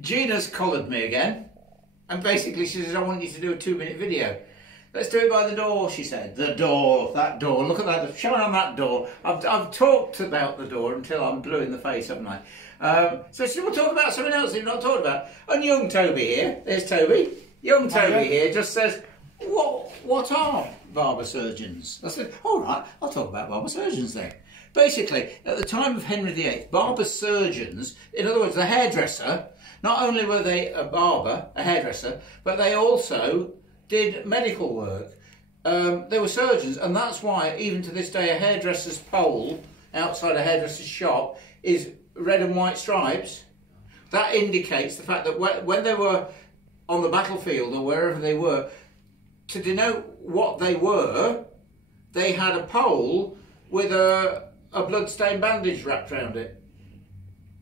Gina's collared me again, and basically she says, I want you to do a 2-minute video. Let's do it by the door, she said. The door, that door, look at that, shine on that door. I've talked about the door until I'm blue in the face, haven't I? So she said, we'll talk about something else that you've not talked about. And young Toby here, there's Toby, young Toby here just says, what are barber surgeons? I said, all right, I'll talk about barber surgeons then. Basically, at the time of Henry VIII, barber surgeons, in other words, the hairdresser, not only were they a barber, a hairdresser, but they also did medical work. They were surgeons, and that's why, even to this day, a hairdresser's pole outside a hairdresser's shop is red and white stripes. That indicates the fact that when they were on the battlefield or wherever they were, to denote what they were, they had a pole with a blood-stained bandage wrapped around it,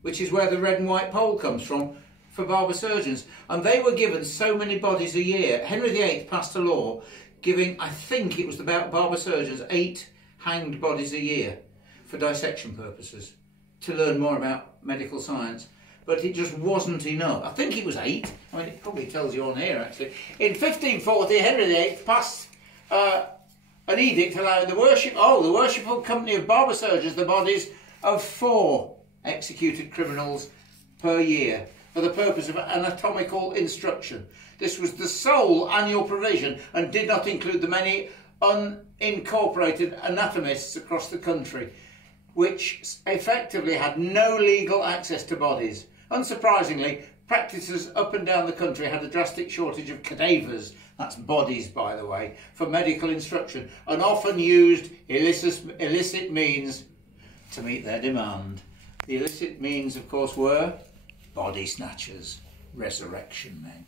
which is where the red and white pole comes from for barber surgeons. And they were given so many bodies a year. Henry VIII passed a law giving, I think it was about barber surgeons, 8 hanged bodies a year for dissection purposes, to learn more about medical science. But it just wasn't enough. I think it was 8. I mean, it probably tells you on here, actually. In 1540, Henry VIII passed an edict allowing the Worshipful Company of Barber Surgeons the bodies of 4 executed criminals per year for the purpose of anatomical instruction. This was the sole annual provision and did not include the many unincorporated anatomists across the country, which effectively had no legal access to bodies. Unsurprisingly, practices up and down the country had a drastic shortage of cadavers, that's bodies by the way, for medical instruction, and often used illicit means to meet their demand. The illicit means, of course, were body snatchers, resurrection men.